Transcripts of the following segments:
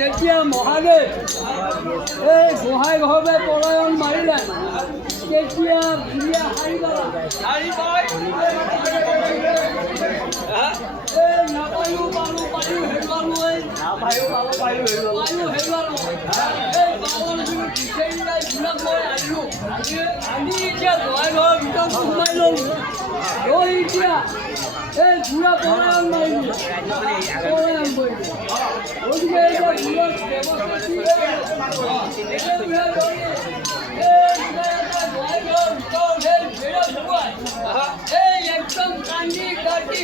যেতিয়া মহাদেৱ এই গোহাঁই ঘৰলৈ পলায়ন মাৰিলে তেতিয়া বুঢ়ীয়ে নাপায়ো পালো পায়ো হেৰুৱালো এই বাৱনজনী বিচাৰি যাই ঘূৰাক মই আনিলোঁ আনি এতিয়া গোহাঁই ঘৰৰ ভিতৰত সোমাই ল'লোঁ লৈ এতিয়া এই ঘূৰা পলায়ন মাৰিলোঁ পলায়ন কৰিলোঁ গতিকে এতিয়া ঘূৰত একদম কান্দি কাটি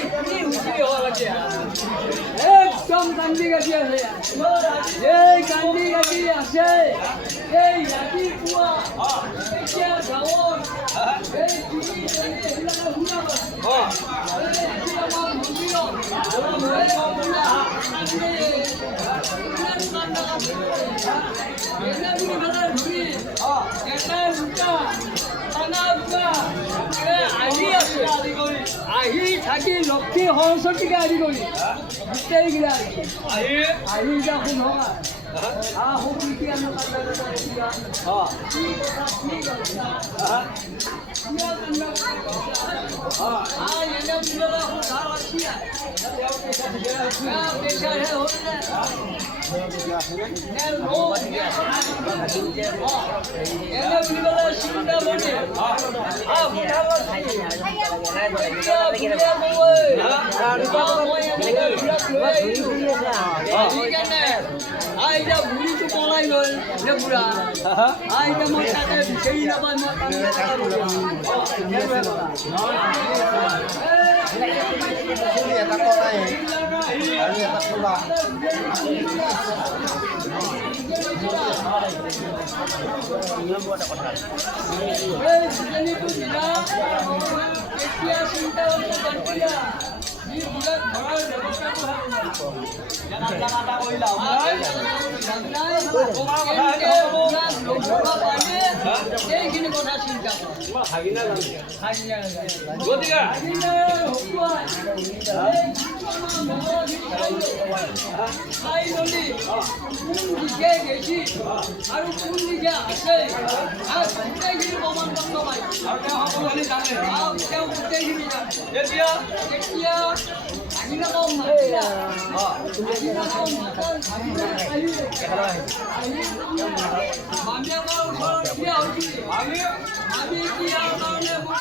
একদম কান্দি কাটি আছে এই কান্দি কাটি আছে এই ৰাতিপুৱা এতিয়া গাঁৱত এই আহি থাকি লক্ষী সৰস্বতীকে আদি কৰি গোটেইকেইটা আহি এতিয়া শুনক বুঢ়ীটো পলাই গ'ল বুঢ়া এতিয়া মই তাতে বিচাৰি নাপাই চিন্তা এইখিনি কথা চিন্তা গেছি আৰু কোন দিশে আছে গোটেইখিনি প্ৰমাণ পত্ৰ পাই তেওঁ গোটেইখিনি এতিয়া আমি ইয়াৰ কাৰণে মই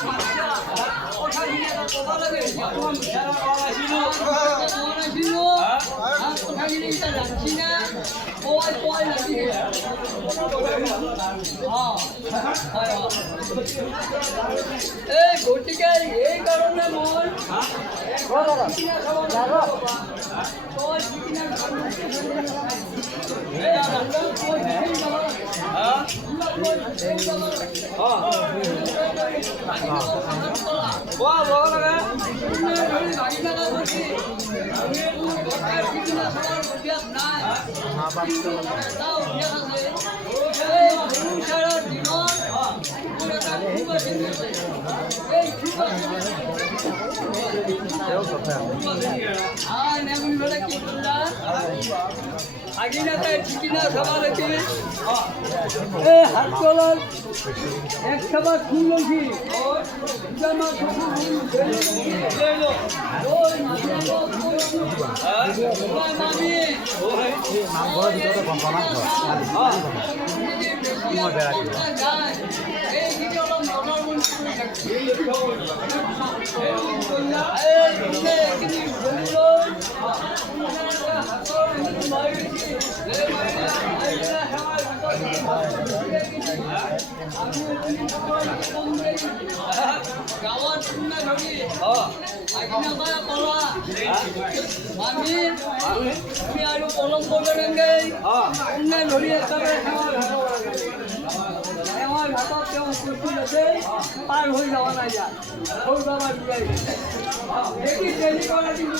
কথাখিনি এটা ক'ব লাগে কথাখিনি এতিয়া ৰাখি না কয় লাগি এই গতিকে এইকাৰণে মই আগিনাতে ঠিকিনা সভালৈকে এই হাত তলত এক চাবা ফুল লখি গাঁৱত কোনে ধৰি আগিনা কলা আমি আৰু কলম কৰিবলেগে কোনে ধৰি একেবাৰে সেৱাৰ ঘাটত তেওঁ উপস্থিত আছে পাৰ হৈ যাব নাই ইয়াত সৰু বাবা দুয়াই দেখি ডেলি কৰা কিন্তু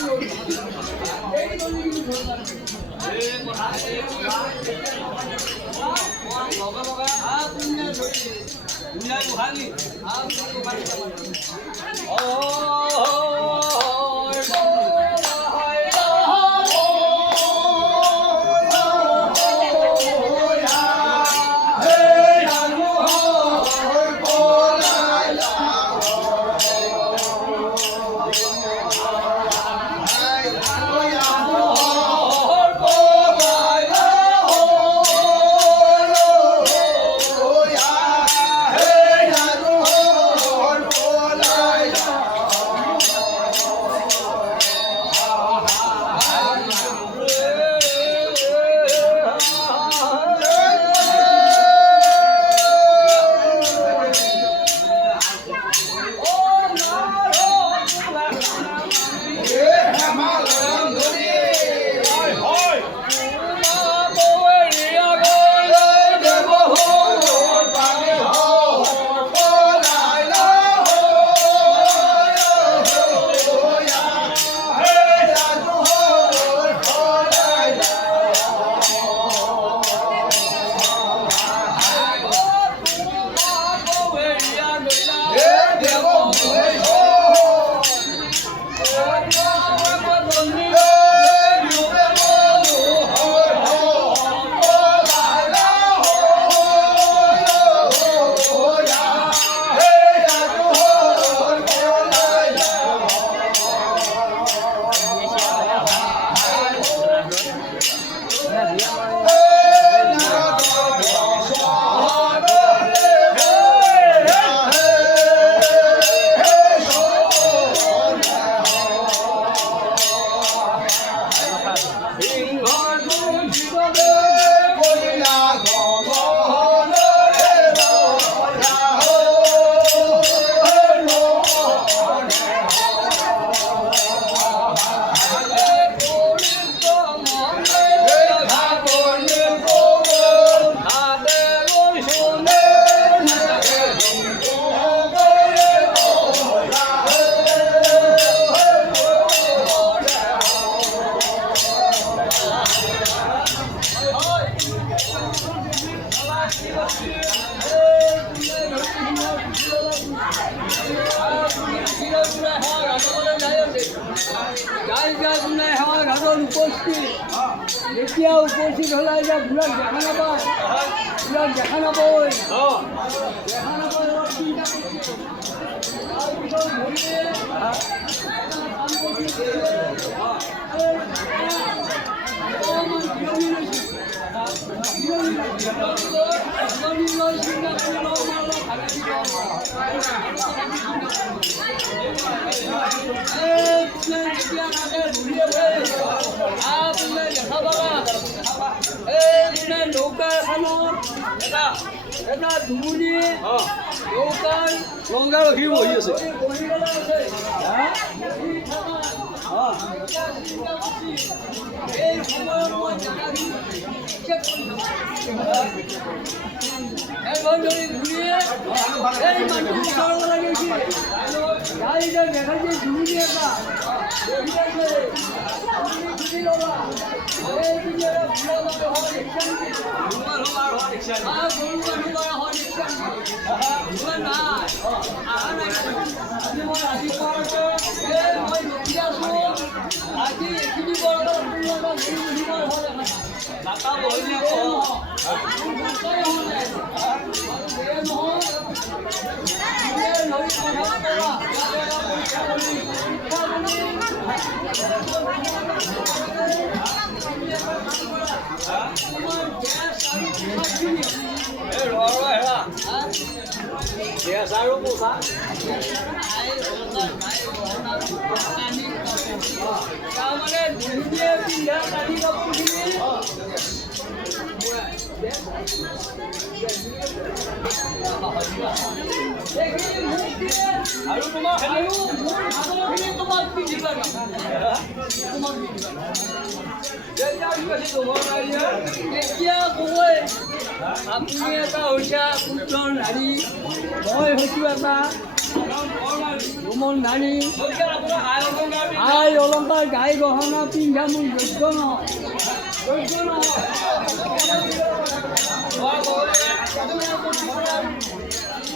এতিয়া উপস্থিত হ'লে এতিয়া ভুলক দেখা নাপায় ভুলক দেখা নাপায় দেখা নাপায় চিন্তা কৰিছে তাৰপিছত ভৰিয়ে কাম কৰিছে অকণমান বিৰঙি লৈছে বিৰঙি লৈ চিন্তা কৰি অলপ ভাগে দিব এতিয়া তাতে ঘূৰিয়ে আপুনি দেখা পালা এই নৌকা এখনত এটা ধুমুনি নৌকাৰ লংকা ৰখি বহি আছে বহিবলৈ আছে এই সময়ত মই জেগাখিনি চেক কৰি এখন ধৰি ঘূৰিয়ে এই মানুহটো ওচৰব লাগিছিল গাড়ীতে দেখাইছে ধুমুনি এটা বহি আছে আপুনি ঘূৰি ল'বা এই পিনে ভুলা হয় দেখিছা নেকি গৰু মানুহ হয় দেখিছা নেকি নাই অহা নাই আজি মই ৰাতিপুৱা এই মই ৰখি আছোঁ আজি এইখিনি বৰফ দাতা বহিলে আৰু পোষা তাৰমানে ধুনীয়া পিন্ধা কানি কাপোৰখিনি আৰু তোমাৰ আৰু মোৰ ভাগৰখিনি তোমাক পিন্ধিবা এতিয়া ক'বই আপুনি এটা হৈছে পুত্ৰৰ নাৰী মই হৈছোঁ এটা ৰুমন নাৰী আই অলংকাৰ গাই গহনা পিন্ধা মোৰ যোগ্য নহয় যোগ্য নহয়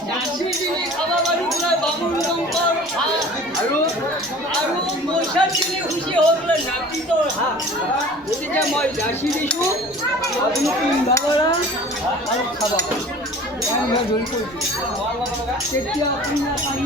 জাৰ্চি কিনি খাব পাৰি বোলে বামুণ লংকৰ হাঁহ আৰু মইচা কিনি খুচি হৈ বোলে নাপিতৰ হাঁহ গতিকে মই জাৰ্চি দিছোঁ আপুনি পিন্ধা পাৰা আৰু খাব পাৰা মই ধৰি কৰিছোঁ তেতিয়া আপোনাৰ পানী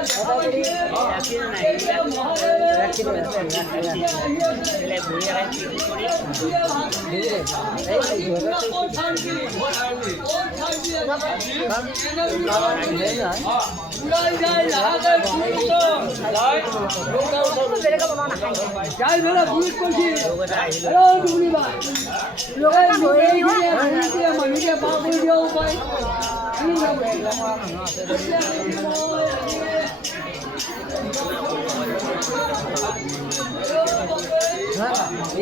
Hãy subscribe cho kênh Ghiền Mì Gõ để không bỏ lỡ